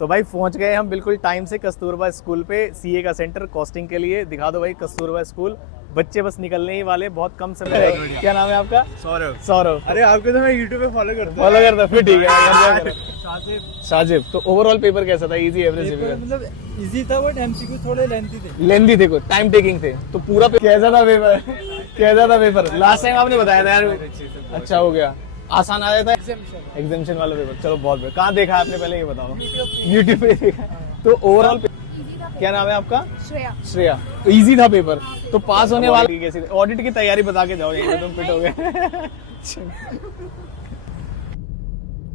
तो भाई पहुंच गए हम बिल्कुल टाइम से कस्तूरबा स्कूल पे, सीए का सेंटर कॉस्टिंग के लिए। दिखा दो भाई कस्तूरबा स्कूल। बच्चे बस निकलने ही वाले, बहुत कम समय है। क्या नाम है आपका? सौरभ। सौरभ। अरे आपको तो मैं यूट्यूब पे फॉलो करता हूँ। फॉलो करता, फिर ठीक है। साजिद। साजिब। तो ओवरऑल पेपर कैसा था? Easy, average? मतलब इजी था बट एमसीक्यू थोड़े लेंथी थे। लेंदी थे, कुछ टाइम टेकिंग थे। तो पूरा कैसा था पेपर? कैसा था पेपर? लास्ट टाइम आपने बताया था यार। अच्छा हो गया, आसान आया था। एग्जामिशन वाला पेपर, चलो बहुत बढ़िया। कहाँ देखा आपने, पहले ये बताओ। यूट्यूब पे देखा। तो ओवरऑल क्या नाम है आपका? श्रेया। श्रेया। तो इजी था पेपर, तो पास होने वाला कैसे? ऑडिट की तैयारी बता के जाओ, यहीं पे तुम फिट हो गए।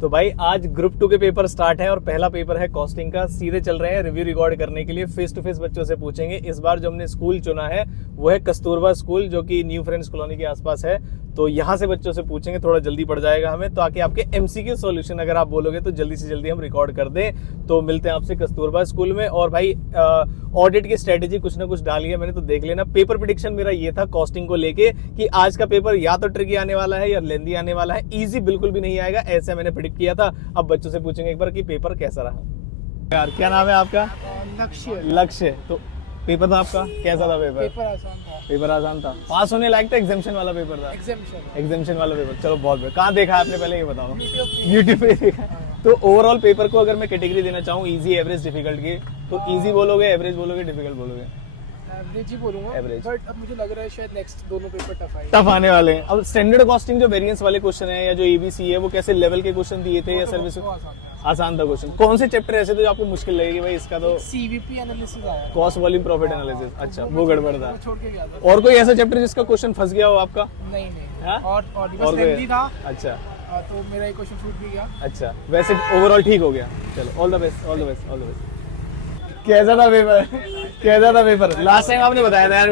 तो भाई आज ग्रुप 2 के पेपर स्टार्ट है और पहला पेपर है कॉस्टिंग का। सीधे चल रहे हैं रिव्यू रिकॉर्ड करने के लिए, फेस टू फेस बच्चों से पूछेंगे। इस बार जो हमने स्कूल चुना है वो है कस्तूरबा स्कूल, जो कि न्यू फ्रेंड्स कॉलोनी के आसपास है। तो यहाँ से बच्चों से पूछेंगे, थोड़ा जल्दी पड़ जाएगा हमें, ताकि आपके एमसीक्यू सॉल्यूशन अगर आप बोलोगे तो जल्दी से जल्दी हम रिकॉर्ड कर दें। तो मिलते हैं आपसे कस्तूरबा स्कूल में। और भाई ऑडिट की स्ट्रेटेजी कुछ ना कुछ डाली है मैंने, तो देख लेना। पेपर प्रेडिक्शन मेरा ये था कॉस्टिंग को लेके कि आज का पेपर या तो ट्रिकी आने वाला है या लेंदी आने वाला है। इजी बिल्कुल भी नहीं आएगा, ऐसा मैंने प्रेडिक्ट किया था। अब बच्चों से पूछेंगे एक बार कि पेपर कैसा रहा। यार क्या नाम है आपका? लक्ष्य। लक्ष्य। तो पेपर था आपका, कैसा था पेपर? पेपर आसान था। पेपर आसान था, पास होने लायक था? एग्जामिशन वाला पेपर था? एग्जामिशन वाला पेपर, चलो बहुत बढ़िया। कहाँ देखा आपने, पहले ये बताओ। यूट्यूब पे देखा। तो ओवरऑल पेपर को अगर मैं कैटेगरी देना चाहूँ, इजी, एवरेज, डिफिकल्ट की, तो इजी बोलोगे, एवरेज बोलोगे, डिफिकल्ट बोलोगे? एवरेज ही बोलूंगा, Average। बट अब मुझे लग रहा है शायद नेक्स्ट दोनों पेपर टफ आएंगे। टफ आने वाले हैं। अब स्टैंडर्ड कॉस्टिंग जो वेरिएंस वाले क्वेश्चन है या जो एबीसी है, वो कैसे लेवल के क्वेश्चन दिए थे या सर्विस? वो आसान था। आसान था क्वेश्चन। कौन से चैप्टर ऐसे थे जो आपको मुश्किल लगेगी भाई इसका? तो सीवीपी एनालिसिस आया। Cost volume profit analysis. अच्छा, वो गड़बड़ था। वो छोड़ के गया था। और कोई ऐसा चैप्टर जिसका क्वेश्चन फंस गया हो आपका? नहीं हाँ? और बस कोई? लेंथी था। अच्छा तो मेरा एक क्वेश्चन छूट भी गया। अच्छा, वैसे ओवरऑल ठीक हो गया। चलो all the best, all the best, all the best. कैसा था पेपर? कैसा था पेपर? लास्ट टाइम आपने बताया था यार।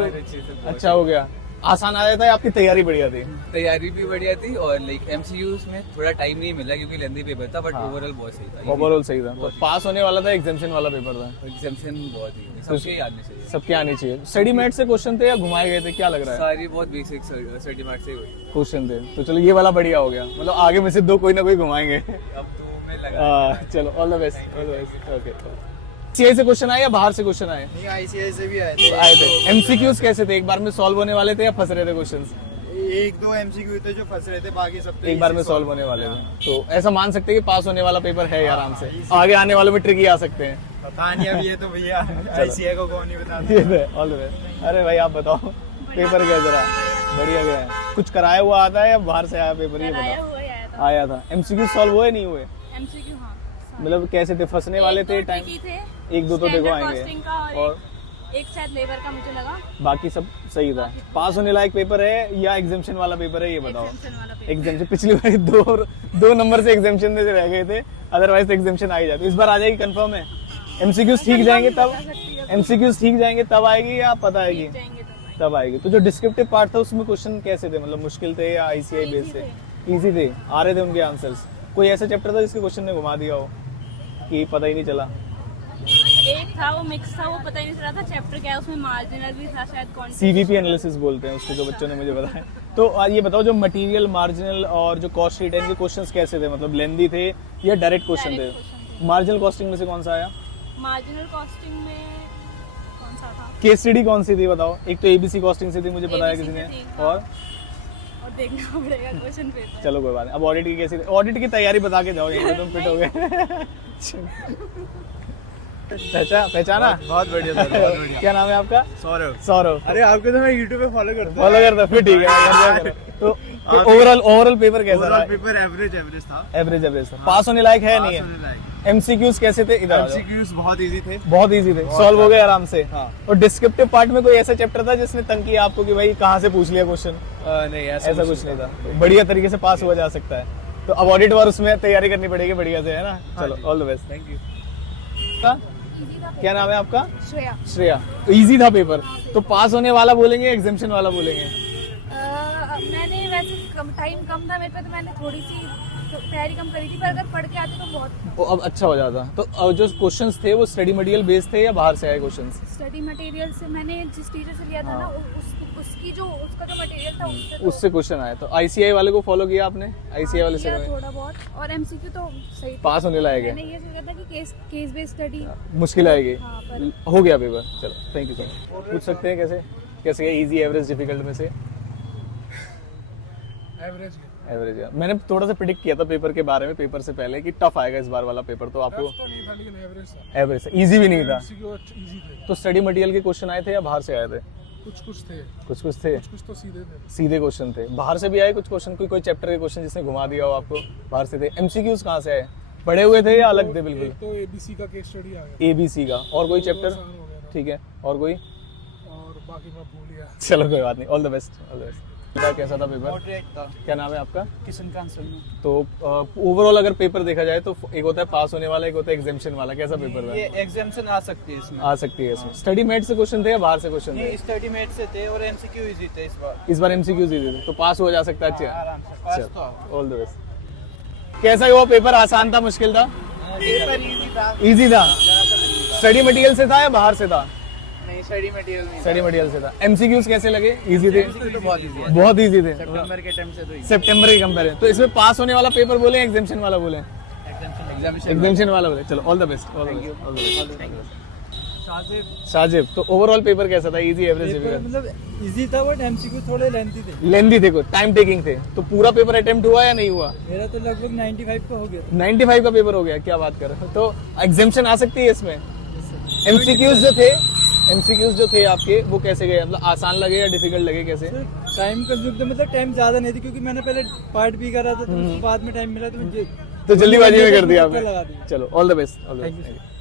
अच्छा हो गया, आसान आया था या आपकी तैयारी बढ़िया थी? तैयारी भी बढ़िया थी और लाइक एमसीक्यूज में थोड़ा टाइम नहीं मिला क्योंकि लेंथी पेपर था, बट ओवरऑल बहुत सही था। ओवरऑल सही था। तो पास होने वाला था, एग्जामिशन वाला पेपर था? एग्जामिशन बहुत ही सबके आने चाहिए। सबके आने चाहिए। स्टडी मैट से क्वेश्चन थे या घुमाए गए थे, क्या लग रहा है? सारी बहुत बेसिक सर्टिफिकेट से हुई। क्वेश्चन थे, तो चलो ये वाला बढ़िया हो गया। मतलब आगे में से दो कोई ना कोई घुमाएंगे। अब तो मैं लगा। चलो all the best, all the best. Okay. CI से क्वेश्चन आए या बाहर से क्वेश्चन आए? नहीं, आईसीआई से भी आए थे। आए थे। एमसीक्यूज कैसे थे? एक बार में सॉल्व होने वाले थे या फंस रहे थे क्वेश्चंस? एक दो एमसीक्यू थे जो फंस रहे थे, बाकी सब तो एक बार में सॉल्व होने वाले थे। तो ऐसा मान सकते हैं कि पास होने वाला पेपर है आराम से। आगे आने वालों में ट्रिकी आ सकते हैं। पता नहीं अब ये तो भैया आईसीआई को कौन नहीं बताता। All the best. अरे भाई आप बताओ पेपर कैसा रहा? बढ़िया गया है। कुछ कराया हुआ आता है या बाहर से आया पेपर? ये बताओ। आया था। एमसीक्यू सॉल्व हुए नहीं हुए? एमसीक्यू हाँ। मतलब कैसे थे? फंसने वाले थे टाइम? एक दो तो देखो आएंगे, और एक शायद लेबर का मुझे लगा। बाकी सब सही था। पास होने लायक पेपर है या एग्जामिशन वाला पेपर है, ये बताओ। एग्जामिशन पिछली बार दो नंबर से एग्जामिशन में रह गए थे, अदरवाइज एग्जामिशन आ ही जाती। इस बार आ जाएगी, कंफर्म है? एमसीक्यूज ठीक जाएंगे तब? एमसीक्यूज ठीक जाएंगे तब आएगी या पता आएगी? तब आएगी। तो जो डिस्क्रिप्टिव पार्ट था उसमें क्वेश्चन कैसे थे? मतलब मुश्किल थे या आईसीआई बेस थे? इजी थे, आ रहे थे उनके आंसर्स? कोई ऐसा चैप्टर था जिसके क्वेश्चन ने घुमा दिया हो कि पता ही नहीं चला? एक था वो मिक्स था, वो पता ही नहीं चला था चैप्टर क्या है उसमें। मार्जिनल भी था शायद। सीवीपी एनालिसिस बोलते हैं उसको, जो बच्चों ने मुझे बताया। तो ये बताओ, जो मटेरियल, मार्जिनल और जो कॉस्ट शीट है, इनके क्वेश्चंस कैसे थे? मतलब लेंदी थे या डायरेक्ट क्वेश्चन थे? मार्जिनल कॉस्टिंग में से कौन सा आया? मार्जिनल कॉस्टिंग में कौन सा था? केस स्टडी कौन सी थी बताओ? एक तो एबीसी कॉस्टिंग से थी, मुझे बताया किसी ने। और देखना पड़ेगा क्वेश्चन पेपर। चलो कोई बात नहीं। अब ऑडिट की कैसी? ऑडिट की तैयारी बता के जाओ, यहीं पे तुम फिट हो गए। पहचाना? बहुत बढ़िया था, बहुत बढ़िया। क्या नाम है आपका? सौरभ। सौरभ। अरे आपको तो मैं यूट्यूब पे फॉलो करता हूँ। फॉलो करता, फिर ठीक है। तो ओवरऑल पेपर कैसा रहा? पेपर एवरेज था। एवरेज था। पास होने लायक है नहीं है? एमसीक्यूज कैसे थे? इधर एमसीक्यूज बहुत इजी थे। बहुत इजी थे, सॉल्व हो गए आराम से। हाँ। और डिस्क्रिप्टिव पार्ट में कोई ऐसा चैप्टर था जिसने तंग किया आपको कि भाई कहाँ से पूछ लिया क्वेश्चन? नहीं, ऐसा कुछ नहीं था। बढ़िया तरीके से पास हुआ जा सकता है। तो अब ऑडिट बार उसमें तैयारी करनी पड़ेगी बढ़िया से, है ना? चलो all the best, thank you. क्या नाम है आपका? श्रेया। श्रेया। तो इजी था पेपर, तो पास होने वाला बोलेंगे, एग्जामिशन वाला बोलेंगे? मैंने वैसे टाइम कम था मेरे पे, तो मैंने थोड़ी सी तैयारी कम करी थी, पर अगर पढ़ के आते तो बहुत वो अब अच्छा हो जाता। तो जो क्वेश्चंस थे वो स्टडी मटेरियल बेस्ड थे या बाहर से आए क्वेश्चंस? स्टडी मटेरियल से। मैंने जिस टीचर से लिया था ना, उसकी जो उसका जो मटेरियल था उससे क्वेश्चन आया। तो आईसीआई वाले को फॉलो किया आपने? आईसीआई वाले से किया थोड़ा बहुत, और एमसीक्यू तो सही था। पास होने लायक है। मैंने ये सोचा था कि केस बेस्ड स्टडी मुश्किल आएगी, हाँ, पर हो गया पेपर। चलो थैंक यू सो मच। पूछ सकते हैं कैसे कैसे गया? इजी, एवरेज, डिफिकल्ट में से? Average average. मैंने थोड़ा सा प्रिडिक्ट किया था पेपर के बारे में पेपर से पहले कि टफ आएगा इस बार वाला पेपर, तो आपको तो नहीं था लेकिन एवरेज था। एवरेज इजी भी नहीं था। एमसीक्यू इजी थे, तो स्टडी मटेरियल के क्वेश्चन आए थे या बाहर से आए थे? कुछ थे, कुछ थे, कुछ तो सीधे थे। सीधे क्वेश्चन थे। बाहर से भी आए कुछ क्वेश्चन? कोई चैप्टर के क्वेश्चन जिसने घुमा दिया हो आपको? बाहर से थे। एमसीक्यूज कहाँ से आए? पढ़े हुए थे या अलग थे बिल्कुल? एक तो एबीसी का केस स्टडी आ गया, एबीसी का। और कोई चैप्टर? आसान हो गया था। ठीक है, और कोई? और बाकी मैं भूल गया। चलो कोई बात नहीं, all the best, all the best. कैसा था पेपर? मॉडरेट था। क्या नाम है आपका? किशन कांसल तो ओवरऑल अगर पेपर देखा जाए तो एक होता है पास होने वाला, एक होता है एग्जामिशन वाला। कैसा पेपर था? ये एग्जामिशन आ सकती है इसमें। आ सकती है इसमें। स्टडी मेट से क्वेश्चन थे या बाहर से क्वेश्चन थे? ये स्टडी मेट से थे और एमसीक्यू इजी थे इस बार। इस बार एमसीक्यूज ही थे, तो पास हो जा सकता है। अच्छे, आराम से पास तो। All the best. कैसा हुआ पेपर? आसान था, मुश्किल था? पेपर इजी था। इजी था। स्टडी मटेरियल से था या बाहर से था? नहीं, स्टडी मटेरियल नहीं। स्टडी मटेरियल से था। एमसीक्यूज कैसे लगे? इजी थे? तो बहुत इजी है। बहुत इजी थे सितंबर के टाइम से तो इजी। सितंबर के कंपेयर। तो इसमें पास होने वाला पेपर बोले एग्जामिशन वाला बोले? एग्जामिशन वाला बोले। चलो all the best, all the best, all the best. Shajib, तो ओवरऑल पेपर कैसा था? इजी, एवरेज, मतलब इजी था बट एमसीक्यू थोड़े लेंथी थे। लेंथी थे, टाइम टेकिंग थे। तो पूरा पेपर अटेम्प्ट हुआ या नहीं हुआ? मेरा तो लगभग 95 का हो गया। 95 का पेपर हो गया, क्या बात कर रहे हो? तो एग्जामिशन आ सकती है इसमें? एमसीक्यूज जो थे आपके वो कैसे गए? मतलब आसान लगे या डिफिकल्ट लगे? कैसे? टाइम कंज्यूम था, मतलब टाइम ज्यादा नहीं थी क्योंकि मैंने पहले पार्ट भी करा था, तो बाद में टाइम मिला तो तो जल्दीबाजी में कर दिया लगा आपने। दिया। चलो all the best, all the best.